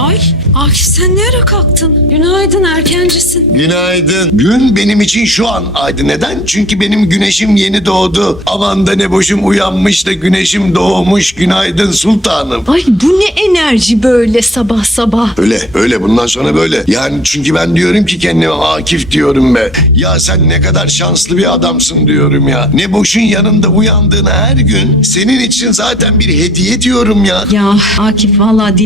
Ay Akif sen ne ara kalktın? Günaydın erkencisin. Günaydın. Gün benim için şu an aydın. Neden? Çünkü benim güneşim yeni doğdu. Aman da ne boşum uyanmış da güneşim doğmuş. Günaydın sultanım. Ay bu ne enerji böyle sabah sabah. Öyle öyle bundan sonra böyle. Yani çünkü ben diyorum ki kendime Akif diyorum be. Ya sen ne kadar şanslı bir adamsın diyorum ya. Ne boşun yanında uyandığına her gün senin için zaten bir hediye diyorum ya. Ya Akif vallahi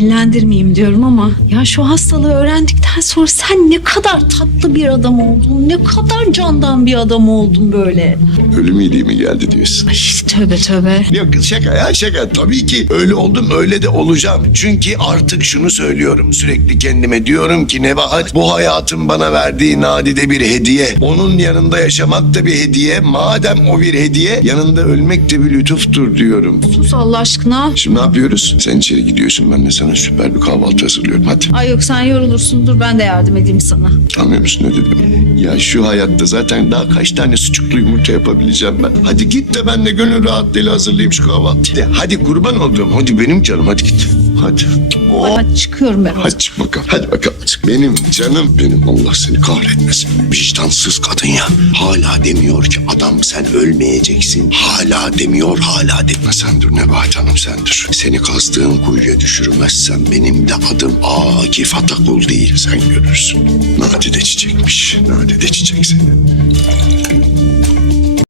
dillendirmeyeyim diyorum ama ya şu hastalığı öğrendikten sonra sen ne kadar tatlı bir adam oldun. Ne kadar candan bir adam oldun böyle. Ölüm iyiliği mi geldi diyorsun? Ay tövbe tövbe. Yok kız şaka ya şaka. Tabii ki öyle oldum öyle de olacağım. Çünkü artık şunu söylüyorum sürekli kendime. Diyorum ki Nebahat bu hayatın bana verdiği nadide bir hediye. Onun yanında yaşamak da bir hediye. Madem o bir hediye yanında ölmek de bir lütuftur diyorum. Sus Allah aşkına. Şimdi ne yapıyoruz? Sen içeri gidiyorsun ben de sana süper bir kahvaltı hazırlıyorum hadi. Ay yok sen yorulursun dur ben de yardım edeyim sana. Anlıyor musun ne dedim? Ya şu hayatta zaten daha kaç tane sucuklu yumurta yapabileceğim ben. Hadi git de ben de gönül rahatlığıyla hazırlayayım şu kahvaltıyı. Hadi kurban olduğum. Hadi benim canım hadi git. Hadi. Oh. Hadi çıkıyorum ben. Hadi çık bakalım. Hadi bakalım. Çık. Benim canım benim. Allah seni kahretmesin. Vicdansız kadın ya. Hala demiyor ki adam sen ölmeyeceksin. Hala demiyor hala de. Sen dur Nebahat Hanım sen dur. Seni kazdığım kuyuya düşürmezsem benim de adım Akif Atakul değil sen görürsün. Nadide çiçekmiş. Nadide çiçek seni.